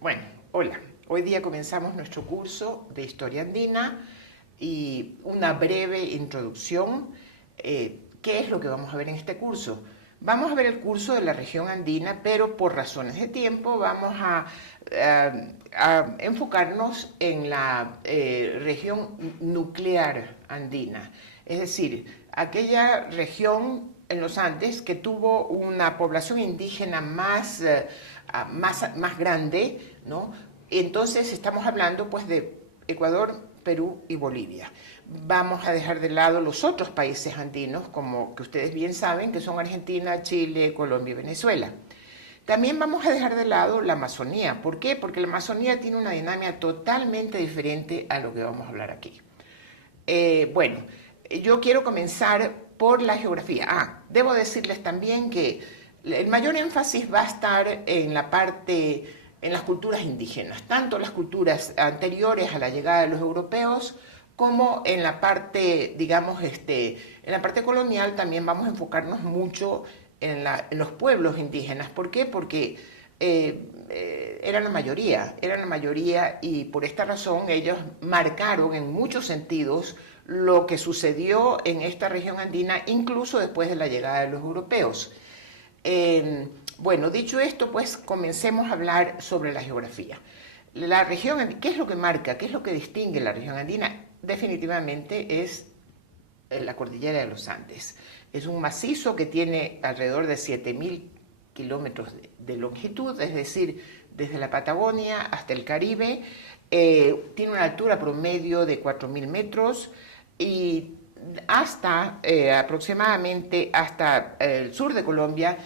Bueno, hola. Hoy día comenzamos nuestro curso de Historia Andina y una breve introducción. ¿Qué es lo que vamos a ver en este curso? Vamos a ver el curso de la región andina, pero por razones de tiempo vamos a enfocarnos en la región nuclear andina, es decir, aquella región en los Andes que tuvo una población indígena más grande, ¿no? Entonces estamos hablando pues de Ecuador, Perú y Bolivia. Vamos a dejar de lado los otros países andinos, como que ustedes bien saben, que son Argentina, Chile, Colombia y Venezuela. También vamos a dejar de lado la Amazonía. ¿Por qué? Porque la Amazonía tiene una dinámica totalmente diferente a lo que vamos a hablar aquí. Bueno, yo quiero comenzar por la geografía. Debo decirles también que el mayor énfasis va a estar en la parte, en las culturas indígenas, tanto las culturas anteriores a la llegada de los europeos como en la parte, digamos, en la parte colonial también vamos a enfocarnos mucho en los pueblos indígenas. ¿Por qué? Porque eran la mayoría y por esta razón ellos marcaron en muchos sentidos lo que sucedió en esta región andina, incluso después de la llegada de los europeos. Bueno, dicho esto, pues comencemos a hablar sobre la geografía. La región, ¿qué es lo que marca? ¿Qué es lo que distingue la región andina? Definitivamente es la cordillera de los Andes. Es un macizo que tiene alrededor de 7.000 kilómetros de longitud, es decir, desde la Patagonia hasta el Caribe. Tiene una altura promedio de 4.000 metros y hasta aproximadamente hasta el sur de Colombia.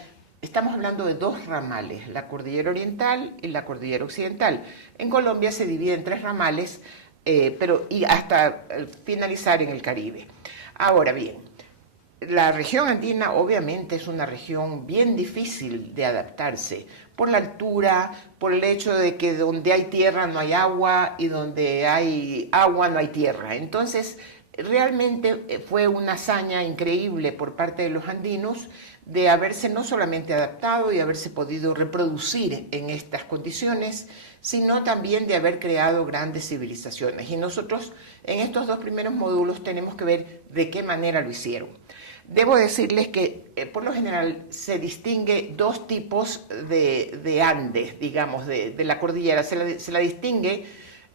Estamos hablando de dos ramales, la cordillera oriental y la cordillera occidental. En Colombia se divide en tres ramales, y hasta finalizar en el Caribe. Ahora bien, la región andina obviamente es una región bien difícil de adaptarse por la altura, por el hecho de que donde hay tierra no hay agua y donde hay agua no hay tierra. Entonces, realmente fue una hazaña increíble por parte de los andinos de haberse no solamente adaptado y haberse podido reproducir en estas condiciones, sino también de haber creado grandes civilizaciones. Y nosotros en estos dos primeros módulos tenemos que ver de qué manera lo hicieron. Debo decirles que por lo general se distingue dos tipos de Andes, digamos, de la cordillera. Se la distingue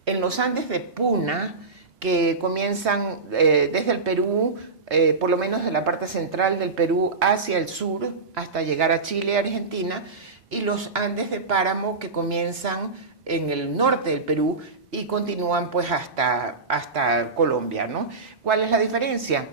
en los Andes de Puna, que comienzan desde el Perú, por lo menos de la parte central del Perú hacia el sur, hasta llegar a Chile y Argentina, y los Andes de Páramo, que comienzan en el norte del Perú y continúan pues hasta Colombia, ¿no? ¿Cuál es la diferencia?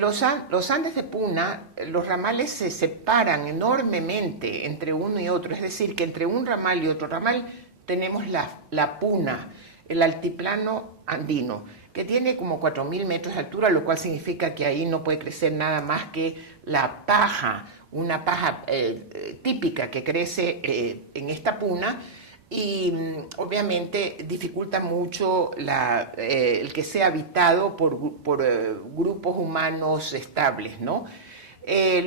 Los Andes de Puna, los ramales se separan enormemente entre uno y otro, es decir, que entre un ramal y otro ramal tenemos la Puna, el altiplano andino, que tiene como 4.000 metros de altura, lo cual significa que ahí no puede crecer nada más que la paja, una paja típica que crece en esta puna, y obviamente dificulta mucho el que sea habitado por grupos humanos estables, ¿no?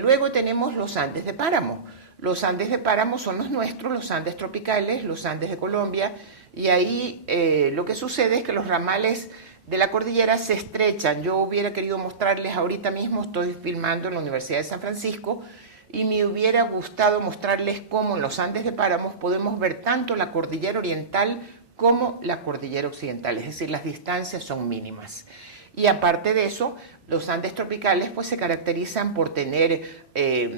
Luego tenemos los Andes de Páramo. Los Andes de Páramo son los nuestros, los Andes tropicales, los Andes de Colombia, y ahí lo que sucede es que los ramales de la cordillera se estrechan. Yo hubiera querido mostrarles ahorita mismo, estoy filmando en la Universidad de San Francisco, y me hubiera gustado mostrarles cómo en los Andes de Páramos podemos ver tanto la cordillera oriental como la cordillera occidental, es decir, las distancias son mínimas. Y aparte de eso, los Andes tropicales pues se caracterizan por tener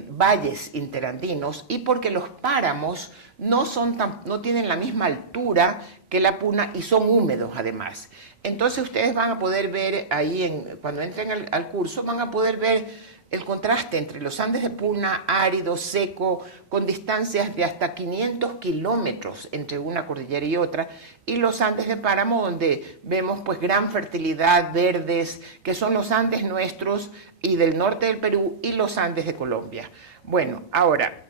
valles interandinos y porque los páramos no tienen la misma altura que la puna y son húmedos además. Entonces ustedes van a poder ver ahí, cuando entren al curso, van a poder ver el contraste entre los Andes de Puna, árido, seco, con distancias de hasta 500 kilómetros entre una cordillera y otra, y los Andes de Páramo, donde vemos pues gran fertilidad, verdes, que son los Andes nuestros y del norte del Perú y los Andes de Colombia. Bueno, ahora,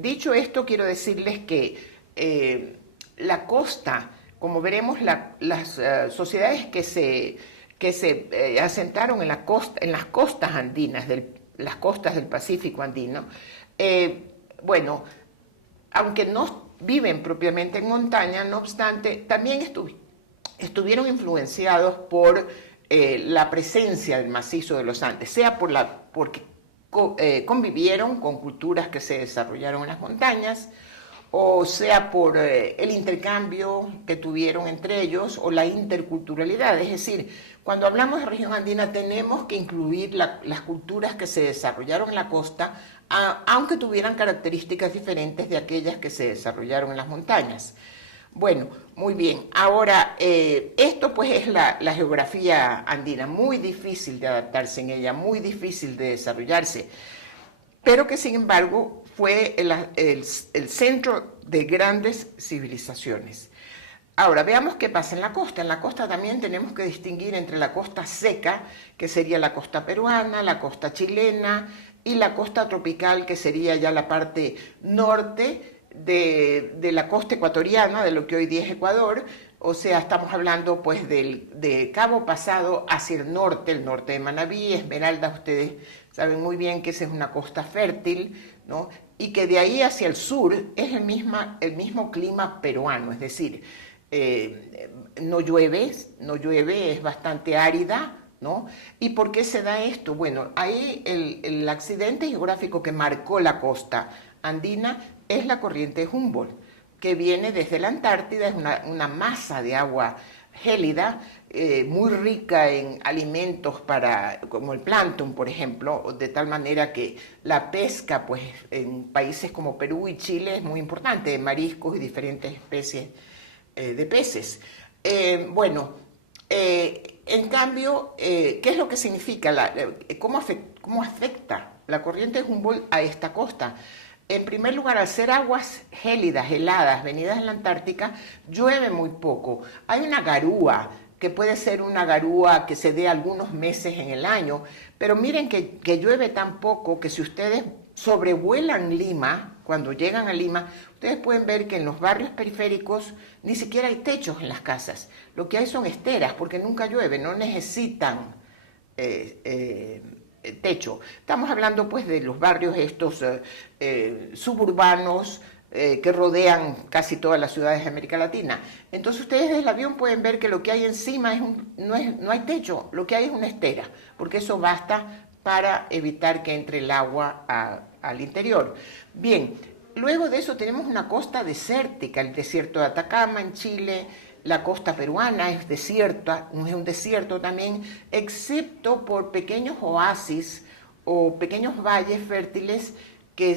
dicho esto, quiero decirles que la costa, como veremos, las sociedades que se asentaron en las costas andinas, las costas del Pacífico andino, bueno, aunque no viven propiamente en montaña, no obstante, también estuvieron influenciados por la presencia del macizo de los Andes, sea porque convivieron con culturas que se desarrollaron en las montañas, o sea por el intercambio que tuvieron entre ellos o la interculturalidad. Es decir, cuando hablamos de región andina tenemos que incluir las culturas que se desarrollaron en la costa, aunque tuvieran características diferentes de aquellas que se desarrollaron en las montañas. Bueno, muy bien. Ahora, esto pues es la geografía andina, muy difícil de adaptarse en ella, muy difícil de desarrollarse, pero que sin embargo fue el centro de grandes civilizaciones. Ahora, veamos qué pasa en la costa. En la costa también tenemos que distinguir entre la costa seca, que sería la costa peruana, la costa chilena, y la costa tropical, que sería ya la parte norte de la costa ecuatoriana, de lo que hoy día es Ecuador. O sea, estamos hablando pues de Cabo Pasado hacia el norte de Manabí, Esmeralda. Ustedes saben muy bien que esa es una costa fértil, ¿no? Y que de ahí hacia el sur es el mismo clima peruano, es decir, no llueve, es bastante árida, ¿no? ¿Y por qué se da esto? Bueno, ahí el accidente geográfico que marcó la costa andina es la corriente de Humboldt, que viene desde la Antártida, es una masa de agua gélida, muy rica en alimentos como el plancton, por ejemplo, de tal manera que la pesca, pues, en países como Perú y Chile es muy importante, de mariscos y diferentes especies de peces. En cambio, ¿qué es lo que significa? ¿Cómo afecta la corriente de Humboldt a esta costa? En primer lugar, al ser aguas gélidas, heladas, venidas de la Antártica, llueve muy poco. Hay una garúa, que puede ser una garúa que se dé algunos meses en el año, pero miren que llueve tan poco que si ustedes sobrevuelan Lima, cuando llegan a Lima, ustedes pueden ver que en los barrios periféricos ni siquiera hay techos en las casas. Lo que hay son esteras, porque nunca llueve, no necesitan techo. Estamos hablando pues de los barrios estos suburbanos que rodean casi todas las ciudades de América Latina. Entonces ustedes desde el avión pueden ver que lo que hay encima no hay techo, lo que hay es una estera, porque eso basta para evitar que entre el agua al interior. Bien, luego de eso tenemos una costa desértica, el desierto de Atacama en Chile. La costa peruana es desierta, es un desierto también, excepto por pequeños oasis o pequeños valles fértiles que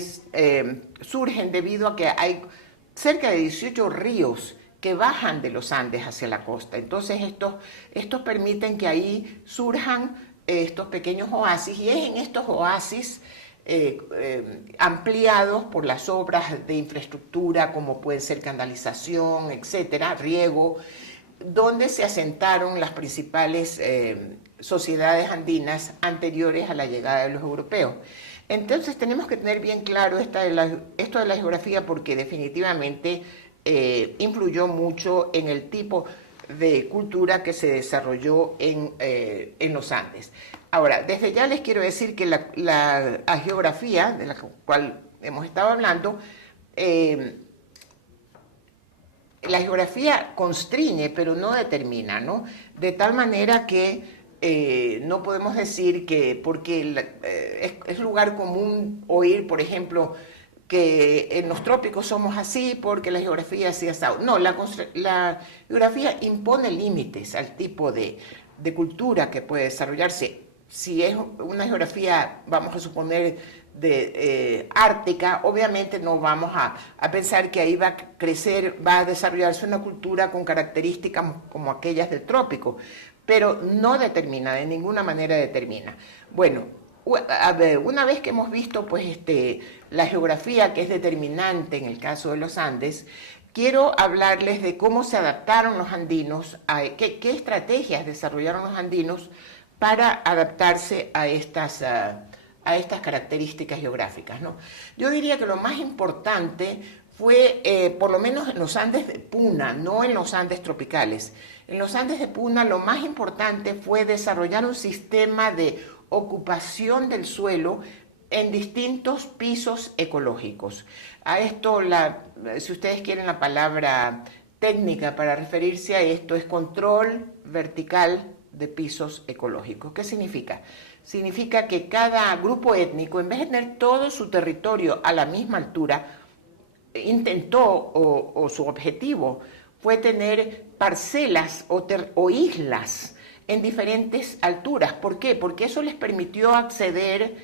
surgen debido a que hay cerca de 18 ríos que bajan de los Andes hacia la costa. Entonces estos permiten que ahí surjan estos pequeños oasis, y es en estos oasis ampliados por las obras de infraestructura como puede ser canalización, etcétera, riego, donde se asentaron las principales sociedades andinas anteriores a la llegada de los europeos. Entonces tenemos que tener bien claro esto de la geografía, porque definitivamente influyó mucho en el tipo de cultura que se desarrolló en los Andes. Ahora, desde ya les quiero decir que la geografía de la cual hemos estado hablando, la geografía constriñe, pero no determina, ¿no? De tal manera que no podemos decir que, porque es lugar común oír, por ejemplo, que en los trópicos somos así porque la geografía así es así. No, la geografía impone límites al tipo de cultura que puede desarrollarse. Si es una geografía, vamos a suponer, de ártica, obviamente no vamos a pensar que ahí va a crecer, va a desarrollarse una cultura con características como aquellas del trópico, pero no determina, de ninguna manera determina. Bueno, a ver, una vez que hemos visto pues la geografía, que es determinante en el caso de los Andes, quiero hablarles de cómo se adaptaron los andinos, qué estrategias desarrollaron los andinos para adaptarse a estas características geográficas, ¿no? Yo diría que lo más importante fue, por lo menos en los Andes de Puna, no en los Andes tropicales. En los Andes de Puna lo más importante fue desarrollar un sistema de ocupación del suelo en distintos pisos ecológicos. A esto, si ustedes quieren la palabra técnica para referirse a esto, es control vertical de pisos ecológicos. ¿Qué significa? Significa que cada grupo étnico, en vez de tener todo su territorio a la misma altura, intentó, o su objetivo fue tener parcelas o islas en diferentes alturas. ¿Por qué? Porque eso les permitió acceder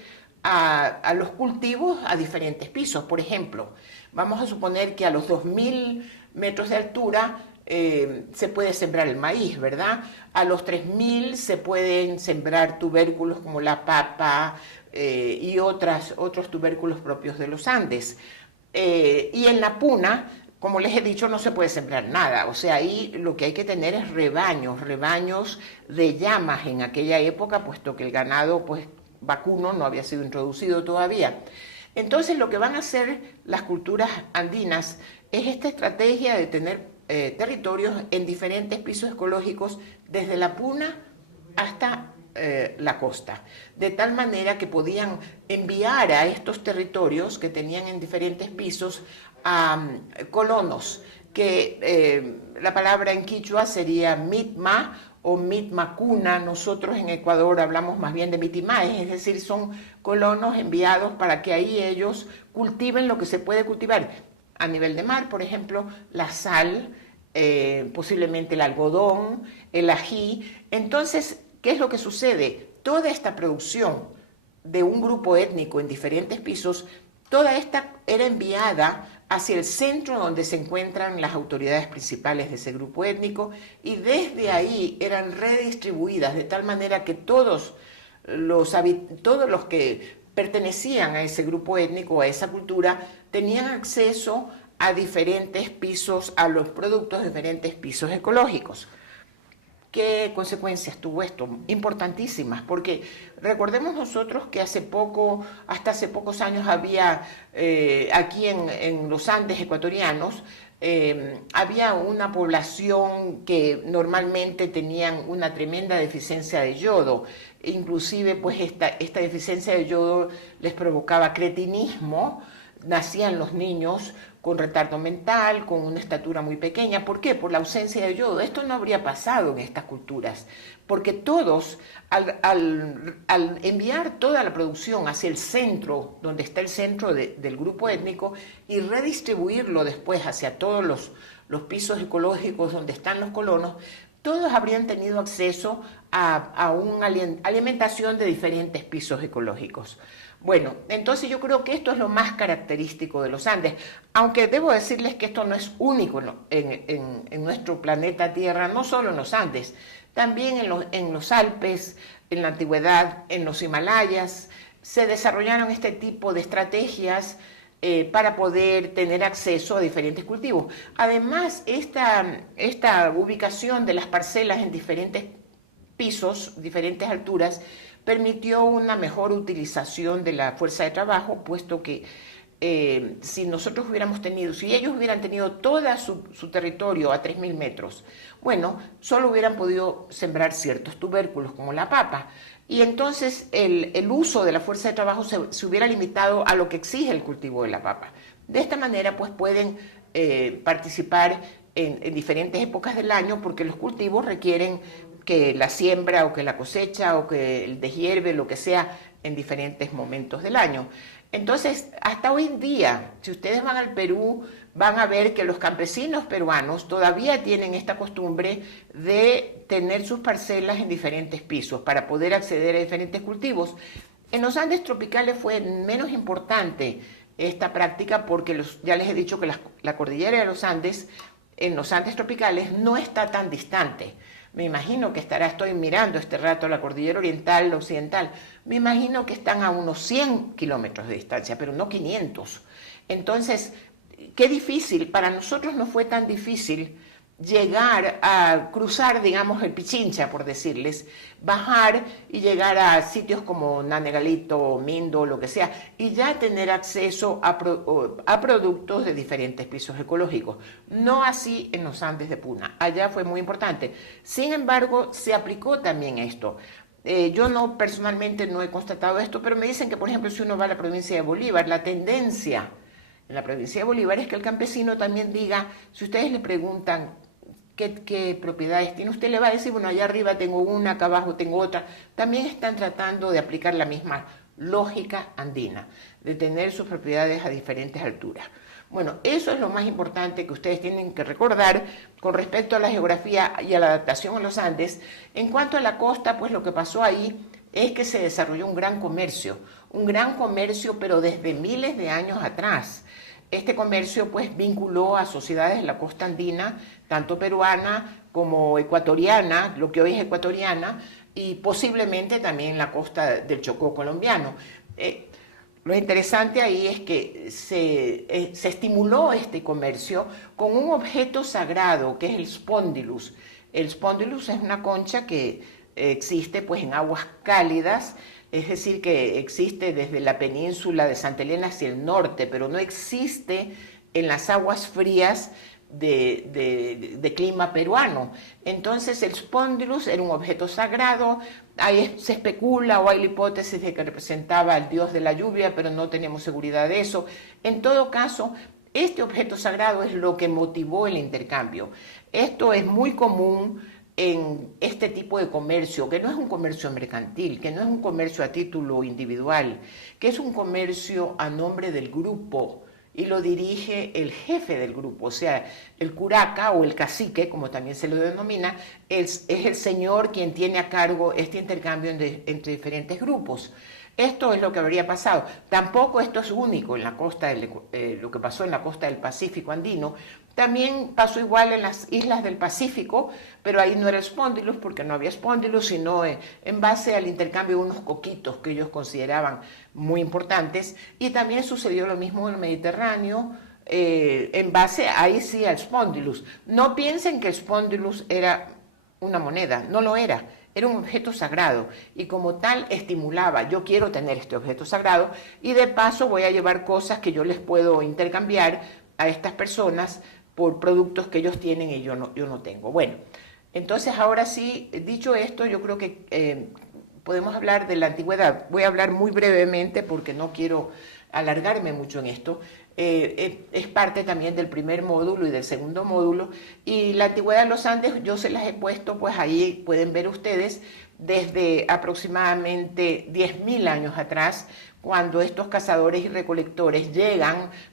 a los cultivos a diferentes pisos. Por ejemplo, vamos a suponer que a los 2000 metros de altura se puede sembrar el maíz, ¿verdad? A los 3000 se pueden sembrar tubérculos como la papa y otros tubérculos propios de los Andes. Y en la puna, como les he dicho, no se puede sembrar nada. O sea, ahí lo que hay que tener es rebaños de llamas en aquella época, puesto que el ganado pues, vacuno no había sido introducido todavía. Entonces, lo que van a hacer las culturas andinas es esta estrategia de tener territorios en diferentes pisos ecológicos, desde la puna hasta la costa, de tal manera que podían enviar a estos territorios que tenían en diferentes pisos a colonos, que la palabra en quichua sería mitma o mitmacuna. Nosotros en Ecuador hablamos más bien de mitimaes, es decir, son colonos enviados para que ahí ellos cultiven lo que se puede cultivar a nivel de mar, por ejemplo, la sal, posiblemente el algodón, el ají. Entonces, ¿qué es lo que sucede? Toda esta producción de un grupo étnico en diferentes pisos, toda esta era enviada hacia el centro donde se encuentran las autoridades principales de ese grupo étnico, y desde ahí eran redistribuidas de tal manera que todos los que pertenecían a ese grupo étnico, a esa cultura, tenían acceso a diferentes pisos, a los productos de diferentes pisos ecológicos. ¿Qué consecuencias tuvo esto? Importantísimas, porque recordemos nosotros que hasta hace pocos años había aquí en los Andes ecuatorianos, había una población que normalmente tenían una tremenda deficiencia de yodo. Inclusive pues esta deficiencia de yodo les provocaba cretinismo. Nacían los niños con retardo mental, con una estatura muy pequeña. ¿Por qué? Por la ausencia de yodo. Esto no habría pasado en estas culturas, porque todos, al enviar toda la producción hacia el centro, donde está el centro del grupo étnico, y redistribuirlo después hacia todos los pisos ecológicos donde están los colonos, todos habrían tenido acceso a una alimentación de diferentes pisos ecológicos. Bueno, entonces yo creo que esto es lo más característico de los Andes, aunque debo decirles que esto no es único en nuestro planeta Tierra, no solo en los Andes, también en los Alpes, en la antigüedad, en los Himalayas, se desarrollaron este tipo de estrategias para poder tener acceso a diferentes cultivos. Además, esta ubicación de las parcelas en diferentes pisos, diferentes alturas, permitió una mejor utilización de la fuerza de trabajo, puesto que si ellos hubieran tenido todo su territorio a 3000 metros, bueno, solo hubieran podido sembrar ciertos tubérculos como la papa, y entonces el uso de la fuerza de trabajo se hubiera limitado a lo que exige el cultivo de la papa. De esta manera pues pueden participar en diferentes épocas del año, porque los cultivos requieren que la siembra o que la cosecha o que el deshierve, lo que sea, en diferentes momentos del año. Entonces, hasta hoy en día, si ustedes van al Perú, van a ver que los campesinos peruanos todavía tienen esta costumbre de tener sus parcelas en diferentes pisos para poder acceder a diferentes cultivos. En los Andes tropicales fue menos importante esta práctica, porque ya les he dicho que la cordillera de los Andes, en los Andes tropicales, no está tan distante. Me imagino que estoy mirando este rato la cordillera oriental, la occidental, me imagino que están a unos 100 kilómetros de distancia, pero no 500. Entonces, qué difícil, para nosotros no fue tan difícil llegar a cruzar, digamos, el Pichincha, por decirles, bajar y llegar a sitios como Nanegalito, Mindo, lo que sea, y ya tener acceso a productos de diferentes pisos ecológicos. No así en los Andes de Puna, allá fue muy importante. Sin embargo, se aplicó también esto. Yo no personalmente no he constatado esto, pero me dicen que, por ejemplo, si uno va a la provincia de Bolívar, la tendencia en la provincia de Bolívar es que el campesino también diga, si ustedes le preguntan qué propiedades tiene, usted le va a decir, bueno, allá arriba tengo una, acá abajo tengo otra. También están tratando de aplicar la misma lógica andina, de tener sus propiedades a diferentes alturas. Bueno, eso es lo más importante que ustedes tienen que recordar con respecto a la geografía y a la adaptación a los Andes. En cuanto a la costa, pues lo que pasó ahí es que se desarrolló un gran comercio, pero desde miles de años atrás. Este comercio pues vinculó a sociedades de la costa andina, tanto peruana como ecuatoriana, lo que hoy es ecuatoriana, y posiblemente también la costa del Chocó colombiano. Lo interesante ahí es que se estimuló este comercio con un objeto sagrado que es el spondylus. El spondylus es una concha que existe pues en aguas cálidas, es decir, que existe desde la península de Santa Elena hacia el norte, pero no existe en las aguas frías de clima peruano. Entonces el spondylus era un objeto sagrado. Ahí se especula o hay la hipótesis de que representaba al dios de la lluvia, pero no tenemos seguridad de eso. En todo caso, este objeto sagrado es lo que motivó el intercambio. Esto es muy común en este tipo de comercio, que no es un comercio mercantil, que no es un comercio a título individual, que es un comercio a nombre del grupo, y lo dirige el jefe del grupo, o sea, el curaca o el cacique, como también se lo denomina, es el señor quien tiene a cargo este intercambio entre diferentes grupos. Esto es lo que habría pasado. Tampoco esto es único en la costa lo que pasó en la costa del Pacífico andino. También pasó igual en las islas del Pacífico, pero ahí no era spondylus porque no había spondylus, sino en base al intercambio de unos coquitos que ellos consideraban muy importantes. Y también sucedió lo mismo en el Mediterráneo, en base ahí sí al spondylus. No piensen que el spondylus era una moneda, no lo era. Era un objeto sagrado y como tal estimulaba, yo quiero tener este objeto sagrado y de paso voy a llevar cosas que yo les puedo intercambiar a estas personas por productos que ellos tienen y yo no tengo. Bueno, entonces ahora sí, dicho esto, yo creo que podemos hablar de la antigüedad. Voy a hablar muy brevemente porque no quiero alargarme mucho en esto. Es parte también del primer módulo y del segundo módulo, y la antigüedad de los Andes yo se las he puesto, pues ahí pueden ver ustedes, desde aproximadamente 10.000 años atrás, cuando estos cazadores y recolectores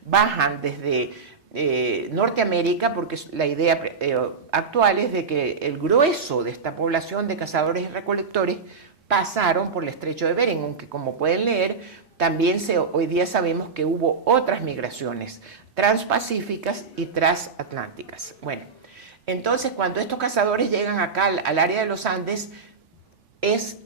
bajan desde Norteamérica, porque la idea actual es de que el grueso de esta población de cazadores y recolectores pasaron por el estrecho de Bering, aunque como pueden leer, también hoy día sabemos que hubo otras migraciones transpacíficas y transatlánticas. Bueno, entonces cuando estos cazadores llegan acá al área de los Andes,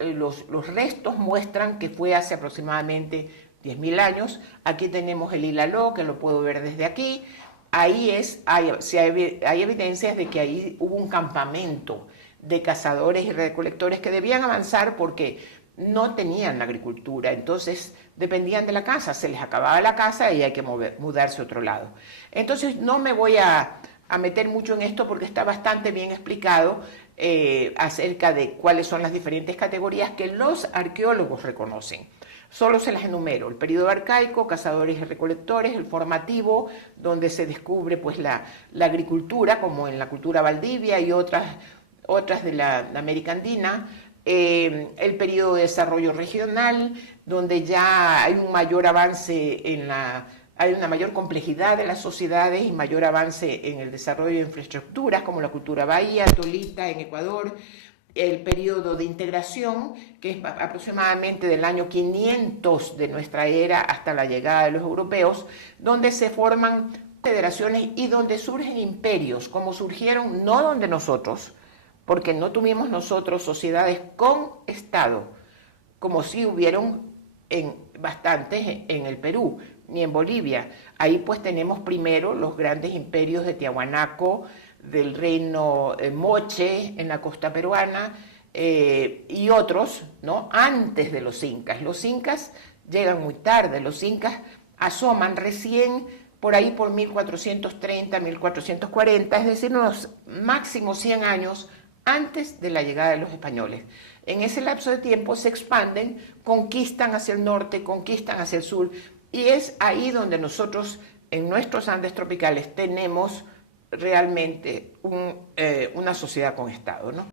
los restos muestran que fue hace aproximadamente 10.000 años. Aquí tenemos el Ilaló, que lo puedo ver desde aquí. Ahí hay evidencias de que ahí hubo un campamento de cazadores y recolectores que debían avanzar porque no tenían agricultura, entonces dependían de la casa, se les acababa la casa y hay que mudarse a otro lado. Entonces no me voy a meter mucho en esto porque está bastante bien explicado acerca de cuáles son las diferentes categorías que los arqueólogos reconocen. Solo se las enumero: el periodo arcaico, cazadores y recolectores; el formativo, donde se descubre pues la agricultura, como en la cultura Valdivia y otras de la América Andina; el periodo de desarrollo regional, donde ya hay un mayor avance hay una mayor complejidad de las sociedades y mayor avance en el desarrollo de infraestructuras, como la cultura Bahía, Tolita en Ecuador; el periodo de integración, que es aproximadamente del año 500 de nuestra era hasta la llegada de los europeos, donde se forman federaciones y donde surgen imperios, como surgieron no donde nosotros, porque no tuvimos nosotros sociedades con Estado, como sí hubieron bastantes en el Perú, ni en Bolivia. Ahí pues tenemos primero los grandes imperios de Tiahuanaco, del reino Moche en la costa peruana, y otros, ¿no?, antes de los incas. Los incas llegan muy tarde, los incas asoman recién por ahí por 1430, 1440, es decir, unos máximos 100 años antes de la llegada de los españoles. En ese lapso de tiempo se expanden, conquistan hacia el norte, conquistan hacia el sur, y es ahí donde nosotros, en nuestros Andes tropicales, tenemos realmente una sociedad con Estado, ¿no?